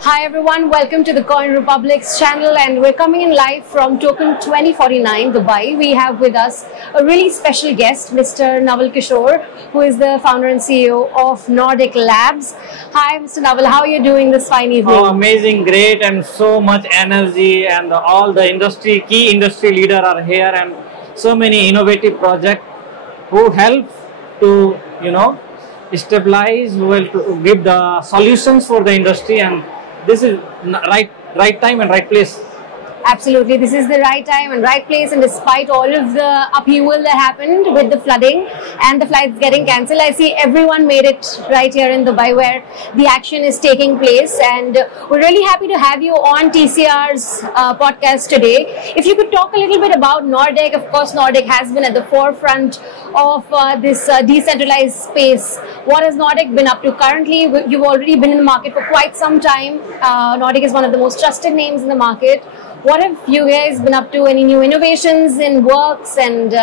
Hi everyone, welcome to the Coin Republic's channel, and we're coming in live from Token 2049 Dubai. We have with us a really special guest, Mr. Naval Kishore, who is the founder and CEO of Nordic Labs. Hi Mr. Naval, how are you doing this fine evening? Oh, amazing, great, and so much energy, and all the key industry leaders are here, and so many innovative projects who help to, stabilize, who will to give the solutions for the industry, and this is right time and right place. Absolutely, this is the right time and right place, and despite all of the upheaval that happened with the flooding and the flights getting cancelled, I see everyone made it right here in Dubai where the action is taking place, and we're really happy to have you on TCR's podcast today. If you could talk a little bit about Nordic. Of course, Nordic has been at the forefront of this decentralized space. What has Nordic been up to currently? You've already been in the market for quite some time. Nordic is one of the most trusted names in the market. What have you guys been up to? Any new innovations in works, and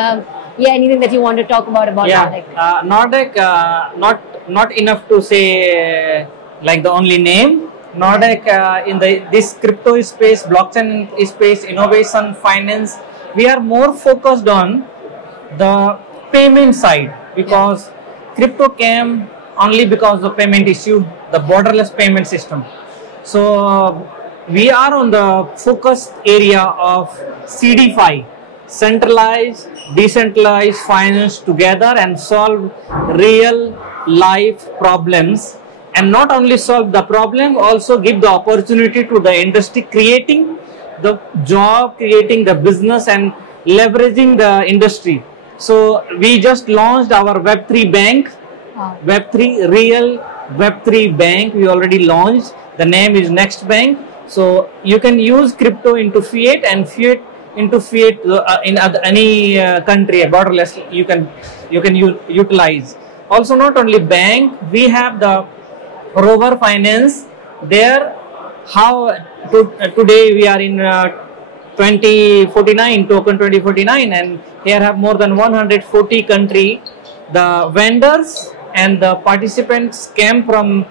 anything that you want to talk about Nordic? Nordic, not enough to say like the only name. Nordic in this crypto space, blockchain space, innovation, finance, we are more focused on the payment side, because crypto came only because of payment issue, the borderless payment system. So we are on the focus area of CDFI, centralized, decentralized finance together, and solve real life problems, and not only solve the problem, also give the opportunity to the industry, creating the job, creating the business, and leveraging the industry. So we just launched our Web3 bank. Wow. Web3, real Web3 bank we already launched. The name is Next Bank. So you can use crypto into fiat, and fiat into fiat in any country, borderless. You can utilize. Also, not only bank, we have the Rover Finance. There, today we are in 2049, token 2049, and here have more than 140 country. The vendors and the participants came from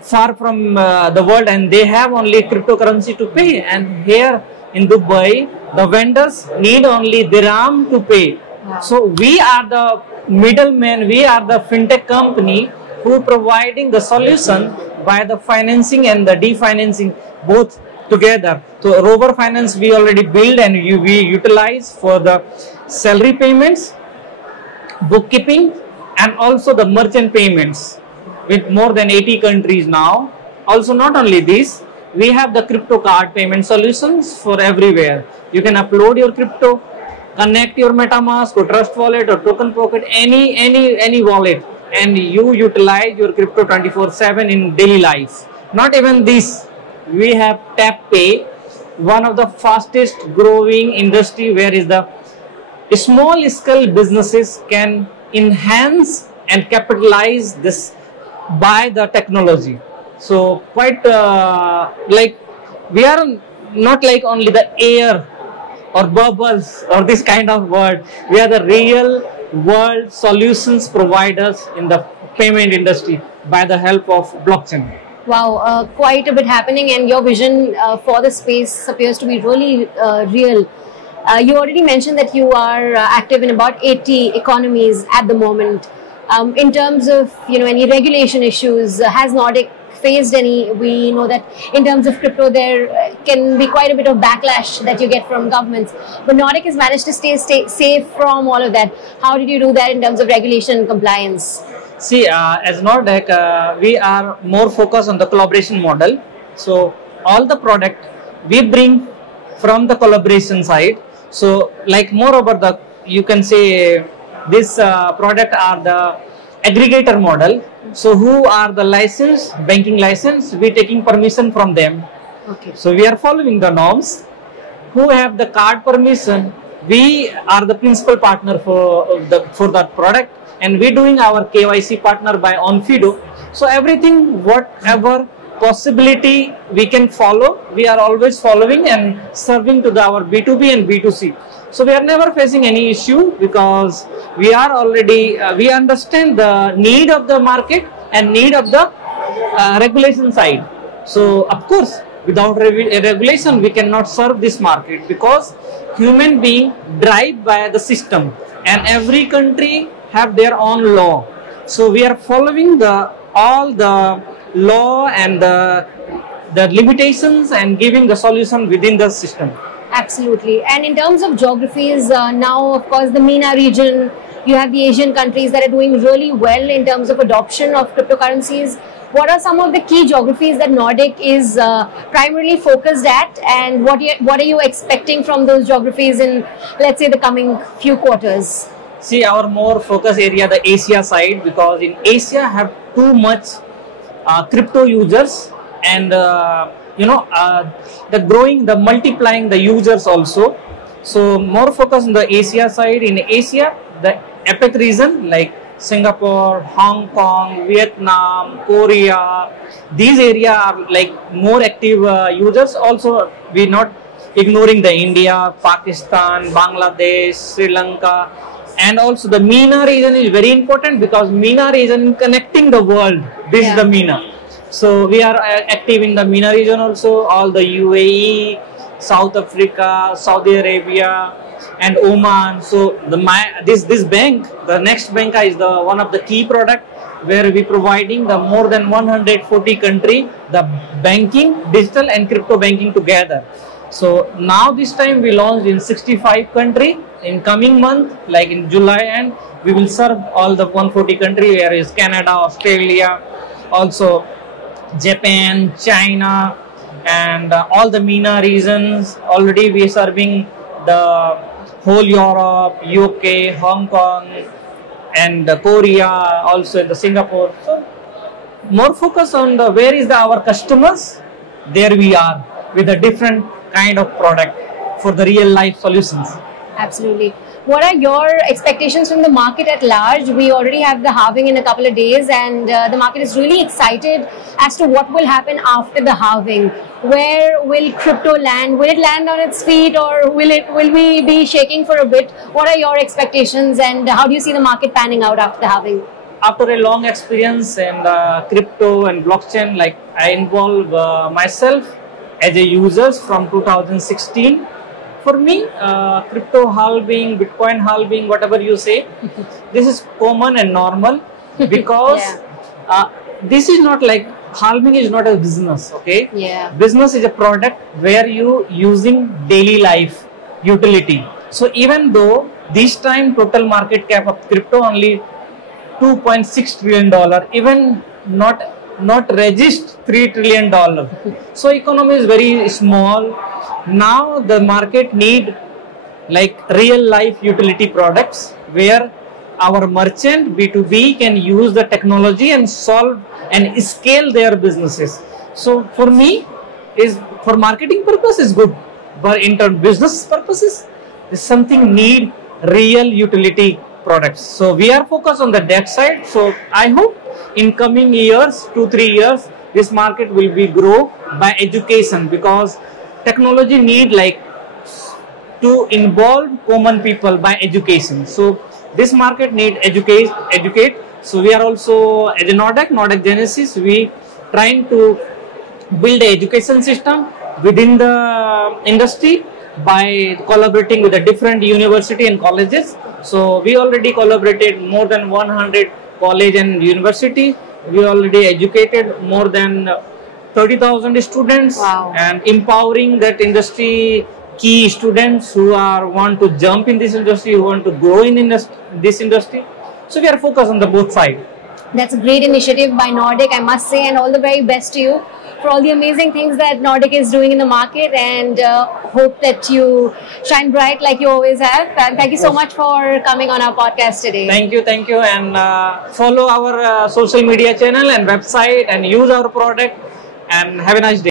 far from the world, and they have only cryptocurrency to pay. And here in Dubai, the vendors need only dirham to pay. Wow. So we are the middleman, we are the fintech company who providing the solution by the financing and the definancing both together. So Rover Finance we already build, and we utilize for the salary payments, bookkeeping, and also the merchant payments, with more than 80 countries now. Also, not only this, we have the crypto card payment solutions for everywhere. You can upload your crypto, connect your MetaMask or Trust Wallet or Token Pocket, any wallet, and you utilize your crypto 24/7 in daily life. Not even this, we have Tap Pay, one of the fastest growing industry, where is the small scale businesses can enhance and capitalize this by the technology. So quite like we are not like only the air or bubbles or this kind of word. We are the real world solutions providers in the payment industry by the help of blockchain. Wow, quite a bit happening, and your vision for the space appears to be really real. You already mentioned that you are active in about 80 economies at the moment. In terms of any regulation issues, has Nordic faced any? We know that in terms of crypto there can be quite a bit of backlash that you get from governments, but Nordic has managed to stay safe from all of that. How did you do that in terms of regulation and compliance? See, as Nordic, we are more focused on the collaboration model. So all the product we bring from the collaboration side. So like moreover, the you can say this product are the aggregator model. So who are the license, banking license, we taking permission from them. Okay. So we are following the norms. Who have the card permission, we are the principal partner for that product, and we doing our KYC partner by Onfido. So everything, whatever possibility we can follow, we are always following and serving to our B2B and B2C. So we are never facing any issue because we are already, we understand the need of the market and need of the regulation side. So of course, without regulation, we cannot serve this market because human being drive by the system and every country have their own law. So we are following all the law and the limitations and giving the solution within the system. Absolutely. And in terms of geographies, now of course the MENA region, you have the Asian countries that are doing really well in terms of adoption of cryptocurrencies. What are some of the key geographies that Nordic is primarily focused at, and what are you expecting from those geographies in, let's say, the coming few quarters? See, our more focus area, the Asia side, because in Asia have too much crypto users and the multiplying the users also. So more focus on the Asia side. In Asia, the APEC region like Singapore, Hong Kong, Vietnam, Korea, these areas are like more active users. Also, we not ignoring the India, Pakistan, Bangladesh, Sri Lanka, and also the MENA region is very important because MENA region connecting the world. This is the MENA. So we are active in the MENA region also, all the UAE, South Africa, Saudi Arabia, and Oman. So this bank, the Next Bank, is the one of the key product where we providing the more than 140 country the banking, digital and crypto banking together. So now this time we launched in 65 country. In coming month, like in July, and we will serve all the 140 country, where is Canada, Australia, also Japan, China, and all the MENA regions. Already we are serving the whole Europe, UK, Hong Kong, and Korea, also in the Singapore. So more focus on the where is our customers, there we are with a different kind of product for the real life solutions. Absolutely. What are your expectations from the market at large? We already have the halving in a couple of days, and the market is really excited as to what will happen after the halving. Where will crypto land? Will it land on its feet, or will we be shaking for a bit? What are your expectations, and how do you see the market panning out after the halving? After a long experience in crypto and blockchain, like I involve myself as a user from 2016. For me, crypto halving, Bitcoin halving, whatever you say, this is common and normal because this is not like halving is not a business, okay? Yeah. Business is a product where you using daily life utility. So even though this time total market cap of crypto only $2.6 trillion, even not registered $3 trillion. So economy is very small. Now the market need like real life utility products where our merchant B2B can use the technology and solve and scale their businesses. So for me, is for marketing purpose is good, but in terms of business purposes, is something need real utility products. So we are focused on the debt side. So I hope in coming years, 2-3 years, this market will be grow by education, because technology need like to involve common people by education. So this market need educate. So we are also as a Nordic Genesis, we trying to build an education system within the industry by collaborating with the different university and colleges. So we already collaborated more than 100 college and university. We already educated more than 30,000 students. Wow. And empowering that industry key students who want to jump in this industry, who want to grow in this industry. So we are focused on the both sides. That's a great initiative by Nordic, I must say, and all the very best to you for all the amazing things that Nordic is doing in the market, and hope that you shine bright like you always have. And thank you so much for coming on our podcast today. Thank you, and follow our social media channel and website and use our product, and have a nice day.